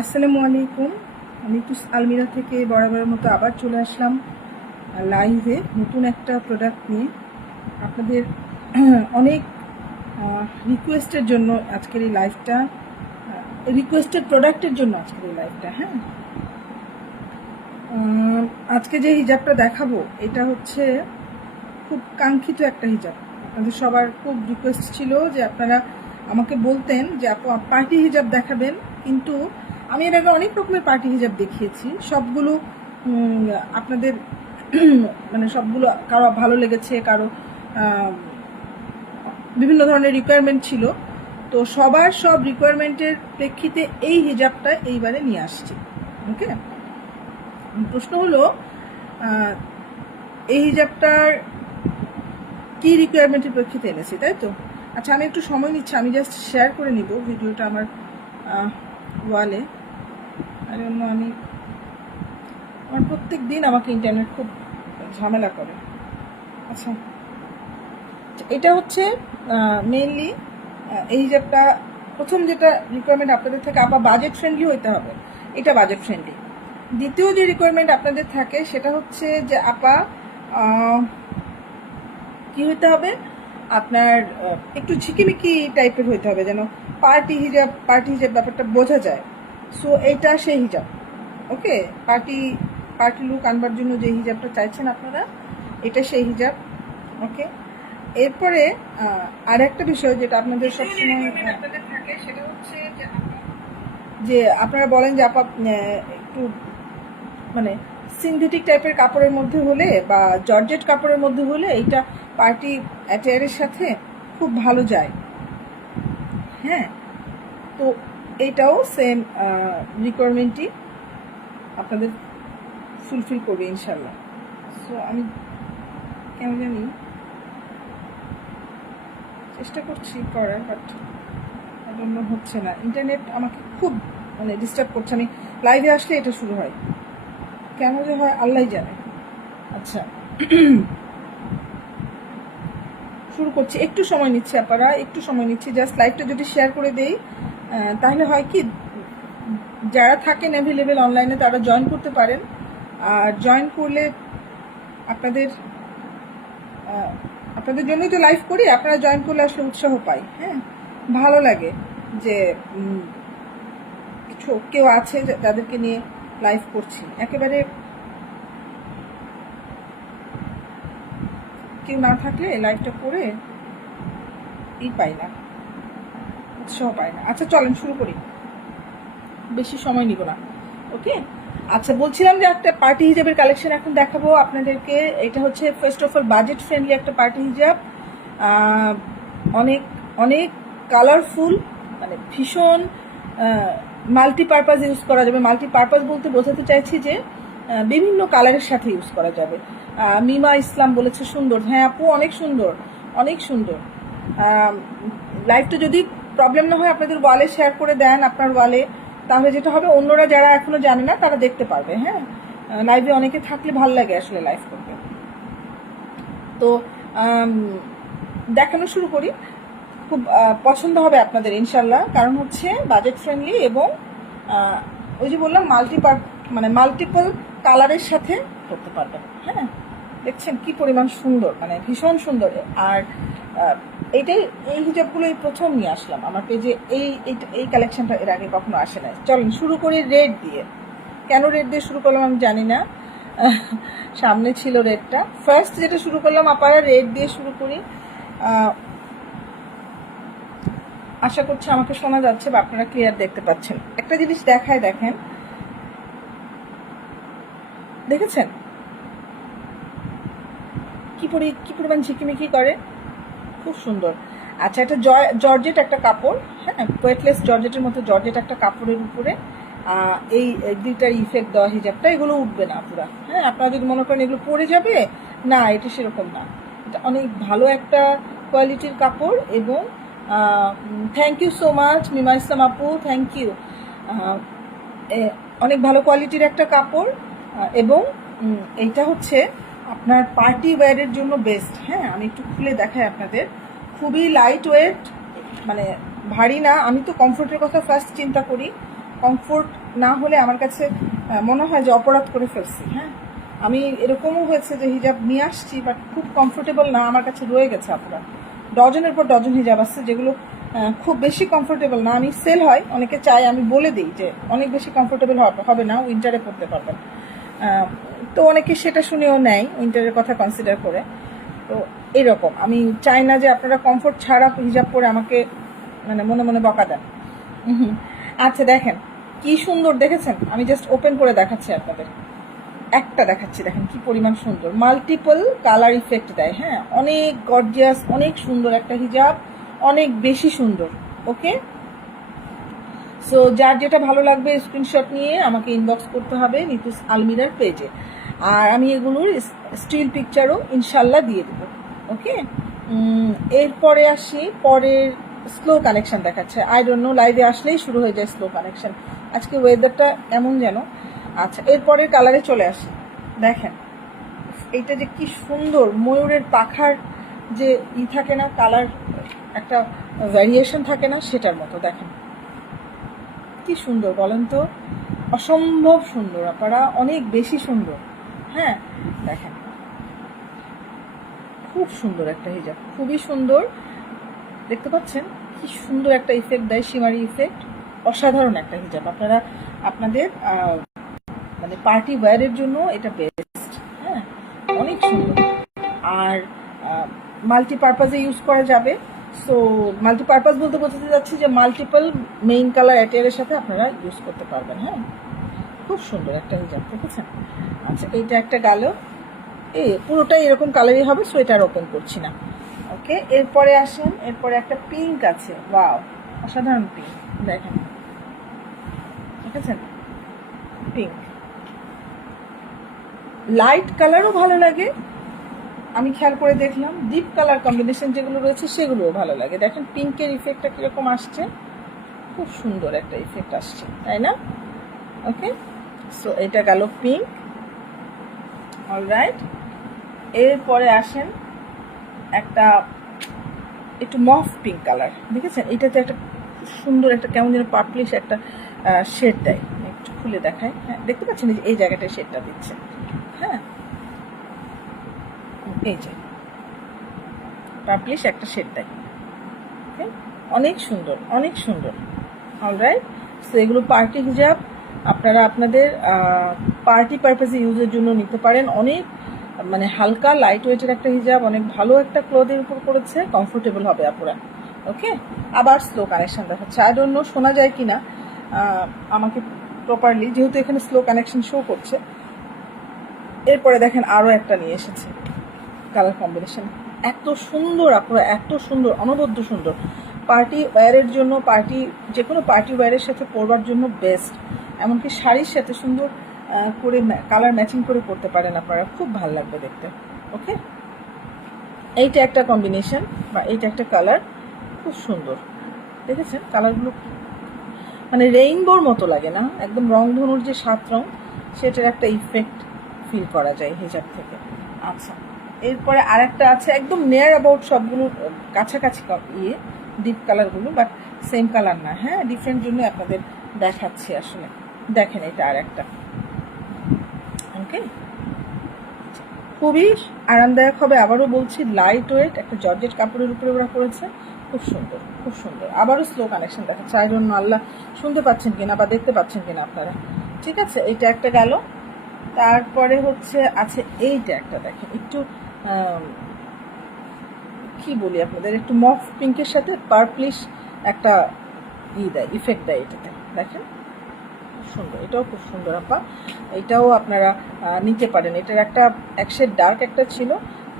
আসসালামু আলাইকুম। আমি তো আলমিরা থেকে বরাবরের মতো আবার চলে আসলাম লাইভে নতুন একটা প্রোডাক্ট নিয়ে। আপনাদের অনেক রিকোয়েস্টের জন্য আজকের এই লাইভটা রিকোয়েস্টেড প্রোডাক্টের জন্য আজকের এই লাইভটা হ্যাঁ? আজকে যে হিজাবটা দেখাবো, এটা হচ্ছে খুব কাঙ্ক্ষিত একটা হিজাব। আপনাদের সবার খুব রিকোয়েস্ট ছিল যে আপনারা আমাকে বলতেন যে, আপু, পার্টি হিজাব দেখাবেন। কিন্তু আমি এর আগে অনেক রকমের পার্টি হিজাব দেখিয়েছি। সবগুলো আপনাদের মানে সবগুলো কারও ভালো লেগেছে, কারও বিভিন্ন ধরনের রিকোয়ারমেন্ট ছিল। তো সবার সব রিকোয়ারমেন্টের প্রেক্ষিতে এই হিজাবটা এইবারে নিয়ে আসছি। ওকে? প্রশ্ন হলো এই হিজাবটার কি রিকোয়ারমেন্টের প্রেক্ষিতে এনেছি, তাই তো? আচ্ছা আমি একটু সময় নিচ্ছি, আমি জাস্ট শেয়ার করে নিব। ভিডিওটা আমার ওয়ালে। আর জন্য আমি আমার প্রত্যেক দিন আমাকে ইন্টারনেট খুব ঝামেলা করে। আচ্ছা। এটা হচ্ছে মেনলি এই হিজাবটা প্রথম যেটা রিকোয়ারমেন্ট আপনাদের থাকে আপা বাজেট ফ্রেন্ডলি হইতে হবে। এটা বাজেট ফ্রেন্ডলি দ্বিতীয় যে রিকোয়ারমেন্ট আপনাদের থাকে, সেটা হচ্ছে যে আপা কি হইতে হবে? আপনার একটু ঝিকিমিকি টাইপের হইতে হবে যেন পার্টি হিজাব পার্টি হিজাব ব্যাপারটা বোঝা যায়। সো এইটা সেই হিজাব ওকে পার্টি পার্টি লুক আনবার জন্য যে হিজাবটা চাইছেন আপনারা এটা সেই হিজাব ওকে এরপরে আর একটা বিষয় যেটা আপনাদের সবসময় থাকে সেটা হচ্ছে যে আপনারা- বলেন যে আপা একটু মানে সিনথেটিক টাইপের কাপড়ের মধ্যে হলে বা জর্জেট কাপড়ের মধ্যে হলে এটা পার্টি অ্যাটায়ারের সাথে খুব ভালো যায়। হ্যাঁ তো এইটাও সেম রিকোয়ারমেন্টই আপনাদের ফুলফিল করবে ইনশাল্লাহ সো আমি কেন জানি চেষ্টা করছি করার বাট জন্য হচ্ছে না। ইন্টারনেট আমাকে খুব মানে ডিস্টার্ব করছে। আমি লাইভে আসলে এটা শুরু হয়। কেন যে হয় আল্লাহ জানে। আচ্ছা। শুরু করছি। একটু সময় নিচ্ছে আপনারা, একটু সময় নিচ্ছি। জাস্ট লাইভটা যদি শেয়ার করে দেই তাহলে হয় কি, যারা থাকেন অ্যাভেলেবেল অনলাইনে তারা জয়েন করতে পারেন। আর জয়েন করলে আপনাদের আপনাদের জন্যই তো লাইভ করি, আপনারা জয়েন করলে আসলে উৎসাহ পাই হ্যাঁ? ভালো লাগে যে কিছু কেউ আছে যাদেরকে নিয়ে লাইভ করছি। একেবারে কেউ না থাকলে লাইভটা করে ই পাই না, উৎসাহ পাই না। আচ্ছা চলেন, শুরু করি। বেশি সময় নিব না ওকে আচ্ছা বলছিলাম যে একটা পার্টি হিজাবের কালেকশন এখন দেখাবো আপনাদেরকে। এটা হচ্ছে first of all budget friendly একটা পার্টি হিজাব অনেক অনেক কালারফুল মানে ভীষণ মাল্টিপারপাস ইউজ করা যাবে। মাল্টিপারপাস বলতে বোঝাতে চাইছি যে বিভিন্ন কালারের সাথে ইউজ করা যাবে। মিমা ইসলাম বলেছে, সুন্দর। হ্যাঁ আপু, অনেক সুন্দর অনেক সুন্দর। লাইভটা যদি প্রবলেম না হয়, আপনাদের ওয়ালে শেয়ার করে দেন আপনার ওয়ালে তাহলে যেটা হবে, অন্যরা যারা এখনও জানে না, তারা দেখতে পারবে হ্যাঁ? লাইভে অনেকে থাকলে ভালো লাগে আসলে লাইভ করতে। তো দেখানো শুরু করি। খুব পছন্দ হবে আপনাদের ইনশাল্লাহ কারণ হচ্ছে বাজেট ফ্রেন্ডলি এবং ওই যে বললাম মাল্টিপার মানে মাল্টিপল কালারের সাথে করতে পারবেন। হ্যাঁ? দেখছেন কি পরিমাণ সুন্দর মানে ভীষণ সুন্দর। আর আহ, এইটাই এই হিজাবগুলো এই প্রথম নিয়ে আসলাম। আমার পেজে এই এই- কালেকশনটা এর আগে কখনো আসে নাই। চলেন শুরু করি রেড দিয়ে। কেন রেড দিয়ে শুরু করলাম আমি জানি না। সামনে ছিল রেডটা ফার্স্ট যেটা শুরু করলাম আপারা রেড দিয়ে শুরু করি। আশা করছি আমাকে শোনা যাচ্ছে বা আপনারা ক্লিয়ার দেখতে পাচ্ছেন। একটা জিনিস দেখায় দেখেন। দেখেছেন? কি পরি, কি পরিমাণ ঝিকিমিকি করে? খুব সুন্দর। আচ্ছা এটা জর্জেট একটা কাপড় হ্যাঁ? ওয়েটলেস জর্জেটের মতো জর্জেট একটা কাপড়ের উপরে এই গ্লিটার ইফেক্ট দেওয়া হিজাবটা, এগুলো উঠবে না পুরা হ্যাঁ? আপনারা যদি মনে করেন এগুলো পরে যাবে, না, এটা সেরকম না। এটা অনেক ভালো একটা কোয়ালিটির কাপড় এবং thank you so much Mima Islam আপু থ্যাংক ইউ অনেক ভালো কোয়ালিটির একটা কাপড় এবং এইটা হচ্ছে আপনার পার্টি ওয়্যারের জন্য বেস্ট হ্যাঁ? আমি একটু খুলে দেখাই আপনাদের। খুবই লাইট ওয়েট মানে ভারী না। আমি তো কমফোর্টের কথা ফার্স্ট চিন্তা করি। কমফোর্ট না হলে আমার কাছে মনে হয় যে অপরাধ করে ফেলছি হ্যাঁ? আমি এরকমও হয়েছে যে হিজাব নিয়ে আসছি বাট খুব কমফোর্টেবল না। আমার কাছে রয়ে গেছে আপনারা ডজনের পর ডজন হিজাব আছে, যেগুলো খুব বেশি কমফোর্টেবল না। আমি সেল হয়, অনেকে চাই আমি বলে দিই যে অনেক বেশি কমফোর্টেবল হবে না উইন্টারে পড়তে পারবেন। তো অনেকে সেটা শুনেও নেয় উইন্টারের কথা কনসিডার করে। তো এরকম। আমি চাই না যে আপনারা কমফোর্ট ছাড়া হিজাব পরে আমাকে মানে মনে মনে বকা দেন। আচ্ছা দেখেন, কি সুন্দর, দেখেছেন? আমি জাস্ট ওপেন করে দেখাচ্ছি আপনাদের। একটা দেখাচ্ছি, দেখেন কি পরিমাণ সুন্দর। মাল্টিপল কালার ইফেক্ট দেয় হ্যাঁ? অনেক গর্জিয়াস অনেক সুন্দর একটা হিজাব, অনেক বেশি সুন্দর ওকে সো যার যেটা ভালো লাগবে স্ক্রিনশট নিয়ে আমাকে ইনবক্স করতে হবে নিতুস আলমিরার পেজে আর আমি এগুলোর স্টিল পিকচারও ইনশাল্লাহ দিয়ে দেবো ওকে এরপরে আসি, পরের স্লো কানেকশন দেখাচ্ছে। আই ডোন্ট নো লাইভে আসলেই শুরু হয়ে যায় স্লো কানেকশন আজকে ওয়েদারটা এমন যেন আচ্ছা এরপরের কালারে চলে আসি। দেখেন, এইটা যে কি সুন্দর, ময়ূরের পাখার যে ই থাকে না কালার একটা ভ্যারিয়েশন থাকে না, সেটার মতো, দেখেন। কি সুন্দর বলেন তো? অসম্ভব সুন্দর আপনারা, অনেক বেশি সুন্দর। হ্যাঁ দেখেন। খুব সুন্দর একটা হিজাব, খুবই সুন্দর। দেখতে পাচ্ছেন? কি সুন্দর একটা ইফেক্ট দেয় সীমারি ইফেক্ট অসাধারণ একটা হিজাব। আপনারা, আপনাদের মানে পার্টি ওয়্যারের জন্য এটা বেস্ট হ্যাঁ? অনেক সুন্দর। আর মাল্টিপারপাজে ইউজ করা যাবে। সো মাল্টিপারপাস বলতে বোঝাতে যাচ্ছি যে মাল্টিপল মেইন কালার অ্যাটেয়ারের সাথে আপনারা ইউজ করতে পারবেন হ্যাঁ? খুব সুন্দর একটা হিজাব দেখেছেন? আচ্ছা এইটা একটা গেল। এ, পুরোটাই এরকম কালারই হবে সোয়েটার ওপেন করছি না। ওকে এরপরে আসেন, এরপরে একটা পিঙ্ক আছে। ওয়াও অসাধারণ পিঙ্ক দেখেন। দেখেছেন? পিঙ্ক লাইট কালারও ভালো লাগে। আমি খেয়াল করে দেখলাম ডিপ কালার কম্বিনেশন যেগুলো রয়েছে সেগুলোও ভালো লাগে। দেখেন পিঙ্কের ইফেক্টটা কীরকম আসছে? খুব সুন্দর একটা ইফেক্ট আসছে, তাই না? ওকে সো এটা গেল পিঙ্ক অলরাইট এরপরে আসেন একটা একটু মফ পিঙ্ক কালার দেখেছেন? এটাতে একটা সুন্দর একটা, কেমন যেন পার্পলিশ একটা শেড দেয়। একটু খুলে দেখায়। হ্যাঁ দেখতে পাচ্ছেন এই জায়গাটায় শেডটা দিচ্ছে। হ্যাঁ। এই যে। পার্পলিশ একটা শেড দেয়? অনেক সুন্দর অনেক সুন্দর। অলরাইট সো এগুলো পার্টি হিজাব আপনারা আপনাদের পার্টি ইউজের জন্য নিতে পারেন। অনেক মানে হালকা লাইট ওয়েটের একটা হিজাব অনেক ভালো একটা ক্লোথের উপর করেছে কমফোর্টেবল হবে আপনারা ওকে আবার স্লো কানেকশন দেখাচ্ছে। ডোন্ট নো শোনা যায় কি না আমাকে প্রপারলি যেহেতু এখানে স্লো কানেকশন শো করছে। এরপরে দেখেন আরও একটা নিয়ে এসেছে কালার কম্বিনেশন। এত সুন্দর আপনারা, এত সুন্দর, অনবদ্য সুন্দর। পার্টি ওয়্যারের জন্য, পার্টি যে কোনো পার্টি ওয়্যারের সাথে পরবার জন্য বেস্ট। এমনকি শাড়ির সাথে সুন্দর করে কালার ম্যাচিং করে পরতে পারেন আপনারা। খুব ভালো লাগবে দেখতে, ওকে? এইটা একটা কম্বিনেশন বা এইটা একটা কালার, খুব সুন্দর। দেখেছেন কালারগুলো? মানে রেইনবোর মতো লাগে না? একদম রংধনুর যে সাত রং, সেটার একটা ইফেক্ট ফিল করা যায় হিজাব থেকে। আচ্ছা এরপরে আরেকটা আছে, একদম নেয়ার অ্যাবাউট সবগুলো কাছাকাছি ইয়ে ডিপ কালারগুলো বাট সেম কালার না হ্যাঁ? ডিফারেন্ট জন্য আপনাদের দেখাচ্ছি আসলে। দেখেন এটা আর একটা ওকে খুবই আরামদায়ক হবে, আবারও বলছি লাইট ওয়েট একটা জর্জেট কাপড়ের উপরে ওরা করেছে খুব সুন্দর খুব সুন্দর। আবারও স্লো কানেকশন দেখাচ্ছে। আই জন্য আল্লাহ, শুনতে পাচ্ছেন কিনা বা দেখতে পাচ্ছেন কিনা আপনারা। ঠিক আছে এইটা একটা গেল। তারপরে হচ্ছে আছে এইটা একটা দেখেন, একটু কি বলি আপনাদের, একটু মফ পিঙ্কের সাথে পার্পলিশ একটা ই দেয় ইফেক্ট দেয় এটাতে, দেখেন। সুন্দর, এটাও খুব সুন্দর, আপা। এটাও আপনারা নিতে পারেন। এটার একটা একশে ডার্ক একটা ছিল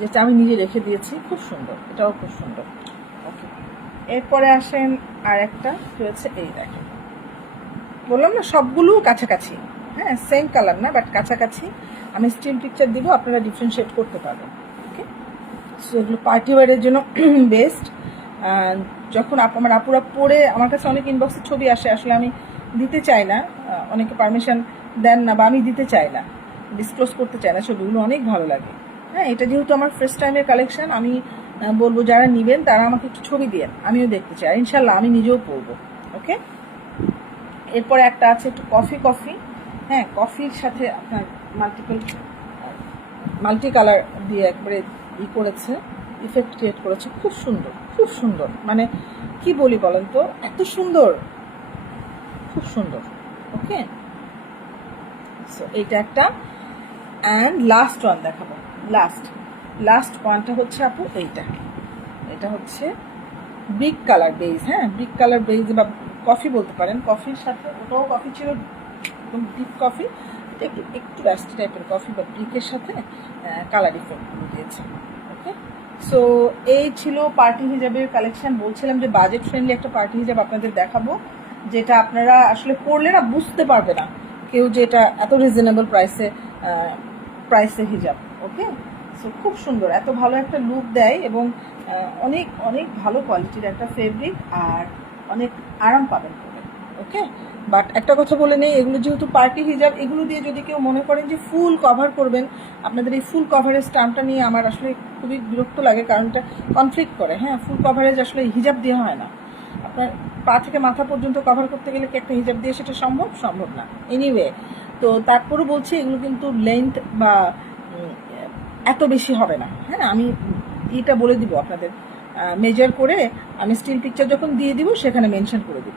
যেটা আমি নিজে রেখে দিয়েছি, খুব সুন্দর, এটাও খুব সুন্দর। ওকে, এরপরে আসেন আর একটা রয়েছে এই দেখেন। বললাম না সবগুলো কাছাকাছি। হ্যাঁ সেম কালার না বাট কাছাকাছি। আমি স্টিল পিকচার দিব, আপনারা ডিফারেন্সিয়েট করতে পারবেন ওকে সো এগুলো পার্টি ওয়ারের জন্য বেস্ট যখন আমার আপুরা পরে, আমার কাছে অনেক ইনবক্সে ছবি আসে, আসলে আমি দিতে চাই না। অনেকে পারমিশন দেন না, বা আমি দিতে চাই না ডিসক্লোজ করতে চাই না ছবিগুলো অনেক ভালো লাগে। হ্যাঁ এটা যেহেতু আমার ফার্স্ট টাইমের কালেকশন আমি বলব যারা নেবেন, তারা আমাকে একটু ছবি দিয়েন, আমিও দেখতে চাই। ইনশাল্লাহ আমি নিজেও পরবো ওকে এরপরে একটা আছে একটু কফি কফি হ্যাঁ কফির সাথে আপনার মাল্টিপল মাল্টি কালার দিয়ে একবারে ই করেছে ইফেক্ট ক্রিয়েট করেছে। খুব সুন্দর খুব সুন্দর। মানে কি বলি বলেন তো? এত সুন্দর। খুব সুন্দর। ওকে সো এইটা একটা। অ্যান্ড লাস্ট ওয়ান দেখাবো। লাস্ট লাস্ট ওয়ানটা হচ্ছে আপু এইটা। এটা হচ্ছে ব্রিক কালার বেজ হ্যাঁ? ব্রিক কালার বেজ বা কফি বলতে পারেন। কফির সাথে ওটাও কফি ছিল একদম ডিপ কফি একটু একটু ব্যস্ত টাইপের কফি বা ব্রিকের সাথে কালার ইফেক্টগুলো দিয়েছে ওকে সো এই ছিল পার্টি হিজাবের কালেকশন বলছিলাম যে বাজেট ফ্রেন্ডলি একটা পার্টি হিজাব আপনাদের দেখাবো, যেটা আপনারা আসলে পড়লে না বুঝতে পারবে না কেউ যে এটা এত রিজনেবল প্রাইসে প্রাইসে হিজাব ওকে সো খুব সুন্দর। এত ভালো একটা লুক দেয় এবং অনেক অনেক ভালো কোয়ালিটির একটা ফেব্রিক আর অনেক আরাম পাবেন। ওকে বাট একটা কথা বলে নেই, এগুলো যেহেতু পার্টি হিজাব, এগুলো দিয়ে যদি কেউ মনে করেন যে ফুল কভার করবেন, আপনাদের এই ফুল কভারেজ টার্মটা নিয়ে আমার আসলে খুবই বিরক্ত লাগে, কারণ এটা কনফ্লিক্ট করে হ্যাঁ? ফুল কভারেজ আসলে হিজাব দিয়ে হয় না। আপনার পা থেকে মাথা পর্যন্ত কভার করতে গেলে কি একটা হিজাব দিয়ে সেটা সম্ভব? সম্ভব না। এনিওয়ে তো তারপরও বলছি, এগুলো কিন্তু লেন্থ বা এত বেশি হবে না হ্যাঁ? আমি এটা বলে দিব আপনাদের। মেজার করে আমি স্টিল পিকচার যখন দিয়ে দিব, সেখানে মেনশন করে দিব।